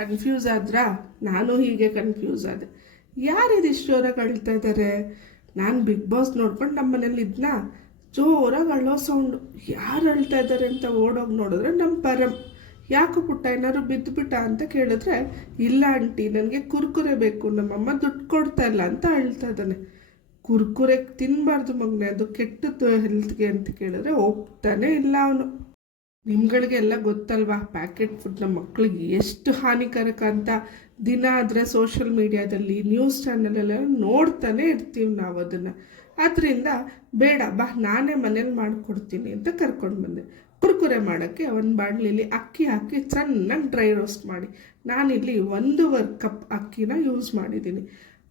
Confuse ಆದ್ರಾ? ನಾನು ಹೀಗೆ confuse ಆದೆ. ಯಾರಿದಿಷ್ಟು ಜೋರಾಗಿ ಅಳ್ತಾ ಇದ್ದಾರೆ? ನಾನು ಬಿಗ್ ಬಾಸ್ ನೋಡ್ಕೊಂಡು ನಮ್ಮ ಮನೇಲಿ ಇದನ್ನ ಜೋರಾಗಿ ಅಳ್ಳೋ ಸೌಂಡು. ಯಾರು ಅಳ್ತಾ ಇದ್ದಾರೆ ಅಂತ ಓಡೋಗಿ ನೋಡಿದ್ರೆ ನಮ್ಮ ಪರಂ. ಯಾಕೋ ಪುಟ್ಟ ಏನಾದ್ರು ಬಿದ್ದುಬಿಟ್ಟ ಅಂತ ಕೇಳಿದ್ರೆ, ಇಲ್ಲ ಆಂಟಿ ನನಗೆ ಕುರ್ಕುರೆ ಬೇಕು, ನಮ್ಮಮ್ಮ ದುಡ್ಡು ಕೊಡ್ತಾ ಇಲ್ಲ ಅಂತ ಅಳ್ತಾ ಇದ್ದಾನೆ. ಕುರ್ಕುರೆ ತಿನ್ನಬಾರ್ದು ಮಗನೇ, ಅದು ಕೆಟ್ಟದ್ದು ಹೆಲ್ತ್ಗೆ ಅಂತ ಕೇಳಿದ್ರೆ ಒಪ್ತಾನೆ ಇಲ್ಲ ಅವನು. ನಿಮ್ಗಳಿಗೆಲ್ಲ ಗೊತ್ತಲ್ವಾ ಪ್ಯಾಕೆಟ್ ಫುಡ್ ನಮ್ಮ ಮಕ್ಕಳಿಗೆ ಎಷ್ಟು ಹಾನಿಕಾರಕ ಅಂತ. ದಿನ ಆದರೆ ಸೋಷಿಯಲ್ ಮೀಡಿಯಾದಲ್ಲಿ ನ್ಯೂಸ್ ಚಾನಲೆಲ್ಲ ನೋಡ್ತಾನೆ ಇರ್ತೀವಿ ನಾವು ಅದನ್ನು. ಅದರಿಂದ ಬೇಡ ಬಾ ನಾನೇ ಮನೇಲಿ ಮಾಡಿಕೊಡ್ತೀನಿ ಅಂತ ಕರ್ಕೊಂಡು ಬಂದೆ. ಕುರ್ಕುರೆ ಮಾಡೋಕ್ಕೆ ಒಂದು ಬಾಣಲಿಲಿ ಅಕ್ಕಿ ಹಾಕಿ ಚೆನ್ನಾಗಿ ಡ್ರೈ ರೋಸ್ಟ್ ಮಾಡಿ, ನಾನಿಲ್ಲಿ 1.5 ಕಪ್ ಅಕ್ಕಿನ ಯೂಸ್ ಮಾಡಿದ್ದೀನಿ.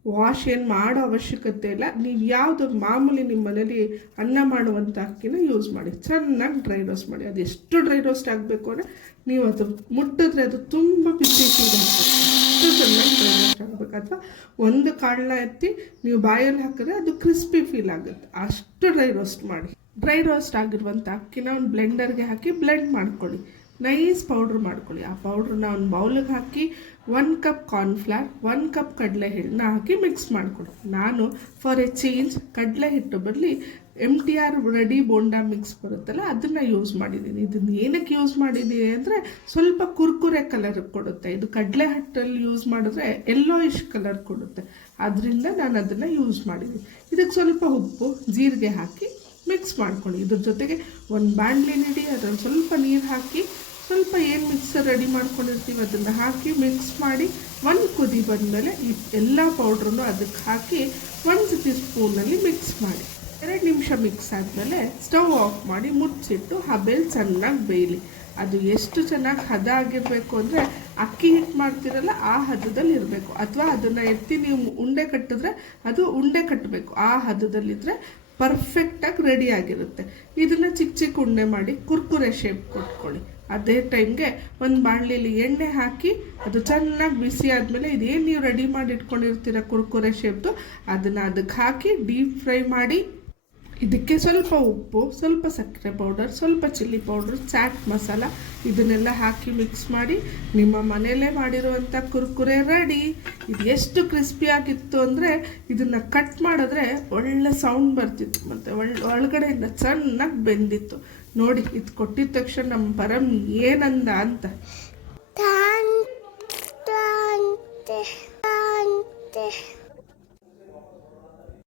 ವಾಶ್ ಏನು ಮಾಡೋ ಅವಶ್ಯಕತೆ ಇಲ್ಲ. ನೀವು ಯಾವುದು ಮಾಮೂಲಿ ನಿಮ್ಮ ಮನೇಲಿ ಅನ್ನ ಮಾಡುವಂಥ ಅಕ್ಕಿನ ಯೂಸ್ ಮಾಡಿ, ಚೆನ್ನಾಗಿ ಡ್ರೈ ರೋಸ್ಟ್ ಮಾಡಿ. ಅದು ಎಷ್ಟು ಡ್ರೈ ರೋಸ್ಟ್ ಆಗಬೇಕು ಅಂದರೆ ನೀವು ಅದು ಮುಟ್ಟಿದ್ರೆ ಅದು ತುಂಬ ಬಿಸಿ ಫೀಲ್ ಆಗ್ತದೆ. ಅಷ್ಟು ಚೆನ್ನಾಗಿ ಡ್ರೈ ರೋಸ್ಟ್ ಆಗಬೇಕು. ಅಥವಾ ಒಂದು ಕಾಳನ್ನ ಎತ್ತಿ ನೀವು ಬಾಯಲ್ಲಿ ಹಾಕಿದ್ರೆ ಅದು ಕ್ರಿಸ್ಪಿ ಫೀಲ್ ಆಗುತ್ತೆ. ಅಷ್ಟು ಡ್ರೈ ರೋಸ್ಟ್ ಮಾಡಿ. ಡ್ರೈ ರೋಸ್ಟ್ ಆಗಿರುವಂಥ ಅಕ್ಕಿನ ಒಂದು ಬ್ಲೆಂಡರ್ಗೆ ಹಾಕಿ ಬ್ಲೆಂಡ್ ಮಾಡ್ಕೊಳ್ಳಿ. ನೈಸ್ ಪೌಡ್ರ್ ಮಾಡ್ಕೊಳ್ಳಿ. ಆ ಪೌಡ್ರನ್ನ ಒಂದು ಬೌಲಿಗೆ ಹಾಕಿ 1 ಕಪ್ ಕಾರ್ನ್ಫ್ಲವರ್, 1 ಕಪ್ ಕಡಲೆ ಹಿಟ್ಟನ್ನ ಹಾಕಿ ಮಿಕ್ಸ್ ಮಾಡಿಕೊಡಿ. ನಾನು ಫಾರ್ ಎ ಚೇಂಜ್ ಕಡಲೆ ಹಿಟ್ಟು ಬದಲಿ MTR ರೆಡಿ ಬೋಂಡಾ ಮಿಕ್ಸ್ ಬರುತ್ತಲ್ಲ ಅದನ್ನು ಯೂಸ್ ಮಾಡಿದ್ದೀನಿ. ಇದನ್ನು ಏನಕ್ಕೆ ಯೂಸ್ ಮಾಡಿದ್ದೀನಿ ಅಂದರೆ ಸ್ವಲ್ಪ ಕುರ್ಕುರೆ ಕಲರ್ ಕೊಡುತ್ತೆ. ಇದು ಕಡಲೆ ಹಿಟ್ಟಲ್ಲಿ ಯೂಸ್ ಮಾಡಿದ್ರೆ ಯೆಲ್ಲೋಯಿಶ್ ಕಲರ್ ಕೊಡುತ್ತೆ. ಅದರಿಂದ ನಾನು ಅದನ್ನು ಯೂಸ್ ಮಾಡಿದ್ದೀನಿ. ಇದಕ್ಕೆ ಸ್ವಲ್ಪ ಉಪ್ಪು, ಜೀರಿಗೆ ಹಾಕಿ ಮಿಕ್ಸ್ ಮಾಡ್ಕೊಳ್ಳಿ. ಇದ್ರ ಜೊತೆಗೆ ಒಂದು ಬಾಣಲಿ ನೀಡಿ ಅದರಲ್ಲಿ ಸ್ವಲ್ಪ ನೀರು ಹಾಕಿ ಸ್ವಲ್ಪ ಏನು ಮಿಕ್ಸರ್ ರೆಡಿ ಮಾಡ್ಕೊಂಡಿರ್ತೀವಿ ಅದನ್ನು ಹಾಕಿ ಮಿಕ್ಸ್ ಮಾಡಿ 1 ಕುದಿ ಬಂದಮೇಲೆ ಈ ಎಲ್ಲ ಪೌಡ್ರನ್ನು ಅದಕ್ಕೆ ಹಾಕಿ 1 ಟೀಸ್ಪೂನಲ್ಲಿ ಮಿಕ್ಸ್ ಮಾಡಿ 2 ನಿಮಿಷ ಮಿಕ್ಸ್ ಆದಮೇಲೆ ಸ್ಟವ್ ಆಫ್ ಮಾಡಿ ಮುಚ್ಚಿಟ್ಟು ಹಬೆಯಲ್ಲಿ ಚೆನ್ನಾಗಿ ಬೇಯಲಿ. ಅದು ಎಷ್ಟು ಚೆನ್ನಾಗಿ ಹದ ಆಗಿರಬೇಕು ಅಂದರೆ ಅಕ್ಕಿ ಹಿಟ್ಟು ಮಾಡ್ತಿರಲ್ಲ ಆ ಹದದಲ್ಲಿ ಇರಬೇಕು. ಅಥವಾ ಅದನ್ನು ಎತ್ತಿ ನೀವು ಉಂಡೆ ಕಟ್ಟಿದ್ರೆ ಅದು ಉಂಡೆ ಕಟ್ಟಬೇಕು. ಆ ಹದದಲ್ಲಿದ್ದರೆ ಪರ್ಫೆಕ್ಟಾಗಿ ರೆಡಿ ಆಗಿರುತ್ತೆ. ಇದನ್ನು ಚಿಕ್ಕ ಚಿಕ್ಕ ಉಂಡೆ ಮಾಡಿ ಕುರ್ಕುರೆ ಶೇಪ್ ಕೊಟ್ಕೊಳ್ಳಿ. ಅದೇ ಟೈಮ್ಗೆ ಒಂದು ಬಾಣಲಿಲಿ ಎಣ್ಣೆ ಹಾಕಿ ಅದು ಚೆನ್ನಾಗಿ ಬಿಸಿ ಆದಮೇಲೆ ಇದೇನು ನೀವು ರೆಡಿ ಮಾಡಿ ಇಟ್ಕೊಂಡಿರ್ತೀರ ಕುರ್ಕುರೆ ಶೇಪ್ದು ಅದನ್ನು ಅದಕ್ಕೆ ಹಾಕಿ ಡೀಪ್ ಫ್ರೈ ಮಾಡಿ. ಇದಕ್ಕೆ ಸ್ವಲ್ಪ ಉಪ್ಪು, ಸ್ವಲ್ಪ ಸಕ್ಕರೆ ಪೌಡರ್, ಸ್ವಲ್ಪ ಚಿಲ್ಲಿ ಪೌಡರ್, ಚಾಟ್ ಮಸಾಲ ಇದನ್ನೆಲ್ಲ ಹಾಕಿ ಮಿಕ್ಸ್ ಮಾಡಿ ನಿಮ್ಮ ಮನೆಯಲ್ಲೇ ಮಾಡಿರುವಂಥ ಕುರ್ಕುರೆ ರೆಡಿ. ಇದು ಎಷ್ಟು ಕ್ರಿಸ್ಪಿಯಾಗಿತ್ತು ಅಂದರೆ ಇದನ್ನು ಕಟ್ ಮಾಡಿದ್ರೆ ಒಳ್ಳೆ ಸೌಂಡ್ ಬರ್ತಿತ್ತು ಮತ್ತು ಒಳಗಡೆಯಿಂದ ಚೆನ್ನಾಗಿ ಬೆಂದಿತ್ತು. ನೋಡಿ ಇದು ಕೊಟ್ಟಿದ ತಕ್ಷಣ ನಮ್ಮ ಪರಂ ಏನಂದ ಅಂತ.